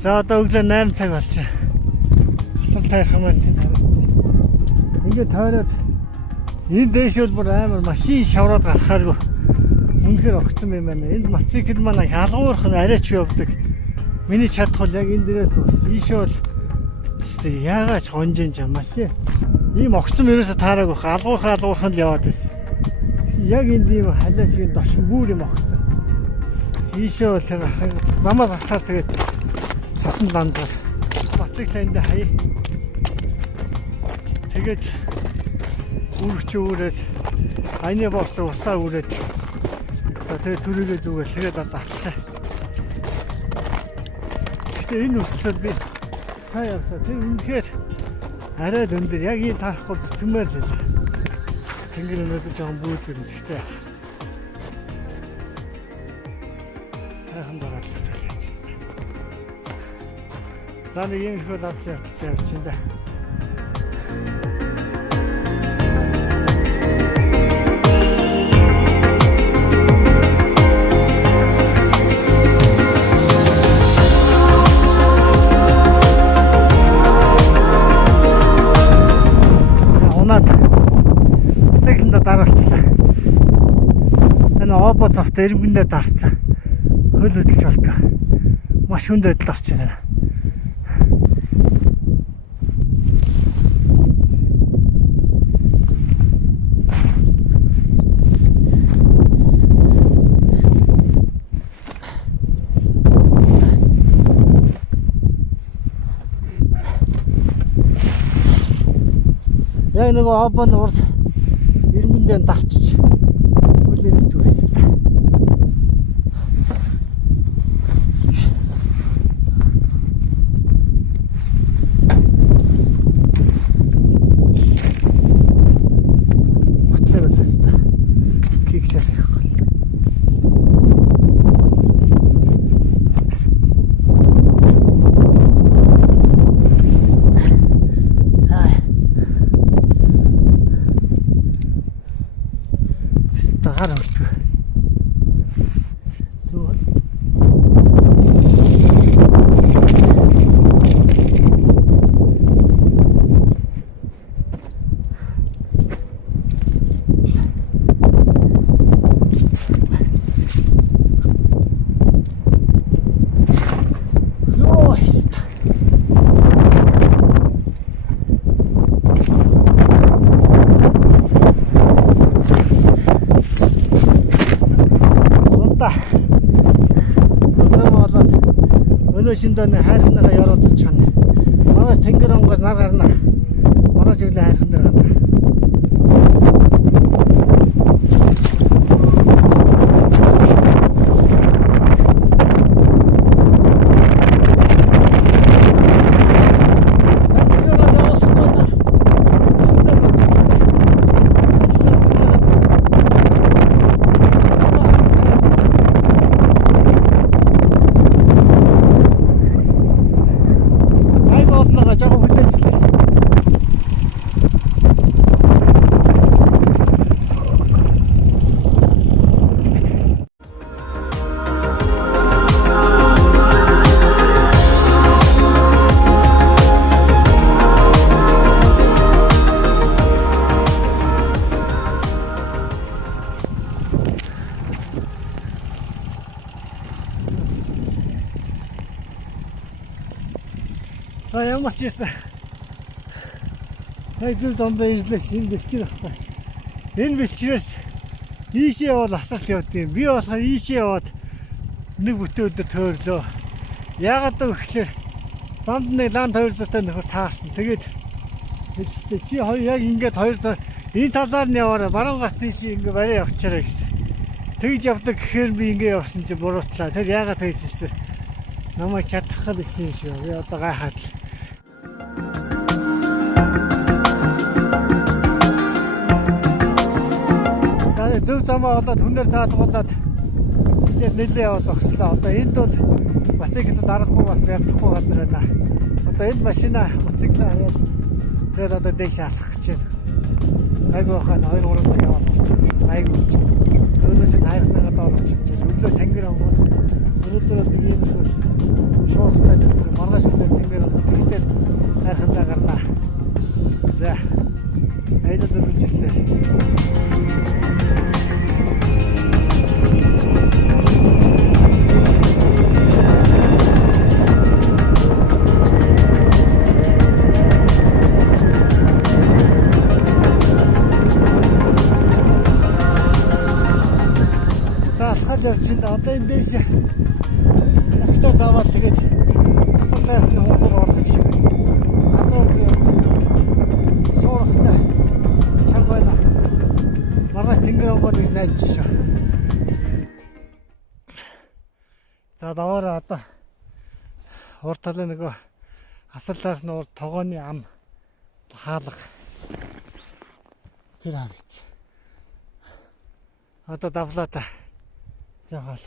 За одоо өглөө 8 цаг болж байна. Асал тайрах маань тийм харагдаж байна. Ингээд тойроод энэ дэш бол бүр амар машин шавраад гарахааргүй. Үнэхээр огцсон юм байна. Энд мотоцикл маань ялгуурхан арайч явдаг. Миний чадах бол яг энэ дээрээс дуусч. Ийшээ бол өстэй яагаач гонжинж машин. Ийм огцсон ерөөсө таараагүй. Алгуурхан л яваад байсан. Яг энд ийм халаа шиг дошин бүр юм огцсон. Ийшээ бол тэр намаас ахаар тэгээд цасан банзар мотоциклэнд хаяа. Тэгээд үргч үүрээд айны босс усаа үүрээд тэгээд түрээгээ зүгээд тэгээд авчлаа. Гэтэ энэ үсгээр би хаяасаа тэр үнэхээр арай өндөр яг энэ тарахгүй зүтгмээр л. Тэнгэр өнөдөө жоохон бүүтэр гэхдээ хайхан дараад л гэж. За нэг юм хөл авч явчихсан да. Дараалчлаа. Энэ обоц авт эргэн дээр дарцсан. Хөл хөдөлж болтой. Маш хүнд байдал орж байна. Яг нэг обон урд ирмэндээ дарчиж хөлөөрөө түрээстэй. Хөтлөө болоостой. Киклэр явахгүй. Гар өртөө. Зүгээр. Шиндэн хайрхнагаа яроод очихна. Манай тэнгэр онгоос нар гарна. Манай чиглэл хайрхан дээр гарна. За ямар ч юм. Хайзуу зондоо ирлээ шинэ бэлчээр авах. Энэ бэлчрээс ийшээ явал асарт явдیں۔ Би болохоор ийшээ яваад нэг бүтэн өдөр тойрлоо. Яагаад гэвэл зонд нэг ланд 200-тай нөхөр таарсан. Тэгээд чи хоёр яг ингээд 200 энэ талаар нь яваараа баруун гарт тийш ингээд барай явчаарай гэсэн. Тэгж явдаг гэхээр би ингээд явсан чи буруутлаа. Тэр яагаад тэгж хэлсэн? Намайг чадах л гэсэн юм шүү. Би одоо гайхаад л. Зөв замаа болоод хүн дээр цаалгуулад тэгээд нэлээ яваад зогслоо. Одоо энд бол мотоциклд аргагүй бас ярьдахгүй газар байна. Одоо энэ машина мотоциклаа хаяад тэгээд одоо дэш алах гэж байна. Айгуу хаана 2-3 цаг яваад байна. Айгуу гэж. Өнөөдөр чинь хайрхнаа доор очиж өглөө тэнгэр онгоо. Өнөөдөр бол нэг юм шууртай явж чинь одоо энэ дэш автаа даваад тэгээд асар тайрхны хөнгөр орох юм шиг газар суурахтай чанга байна. Маргааш тэнгэр онгор гэж найдаж шүү. За даваараа одоо урд талын нөгөө асарлаас нь урд тогооны ам хаалга тэр харагч. Одоо давлаа та. Жаахан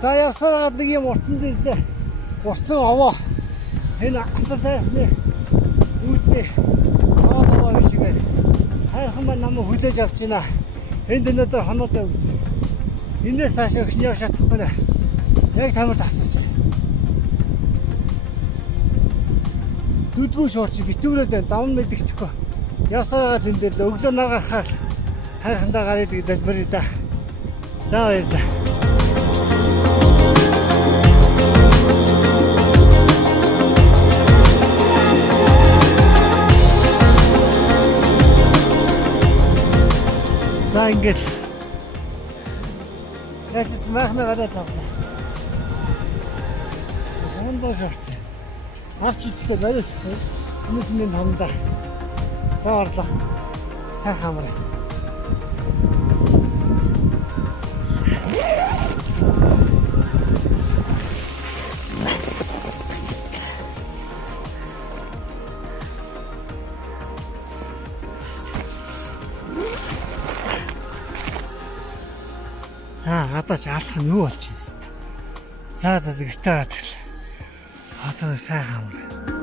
за явсараад нэг юм уртсан дэглээ. Уртсан овоо. Энэ асар тайхны үүдний овоо биш юм байна. Хайрхан маань намайг хүлээж авч байна. Энд өнөөдөр хоноотой үз. Энээс цаашаа өгч явж чадахгүй нэ. Яг тамирт асарч байна. Дүдгүү шуурч битүүрээд байна. Зам мэдэгдэхгүй. Явсараад энэ дээр өглөө наргахаар хайрхандаа гараад гэж залбирая да. За баярлалаа. За ингээд яшис махна гараад авлаа. Хондоо шорч. Авч идэх барай. Хүмүүсийн хондоо. За орлоо. Сайхан амраа. Хатаач алах нь юу болж байна. За гитараа тэглээ. Одоо сайхан амраа.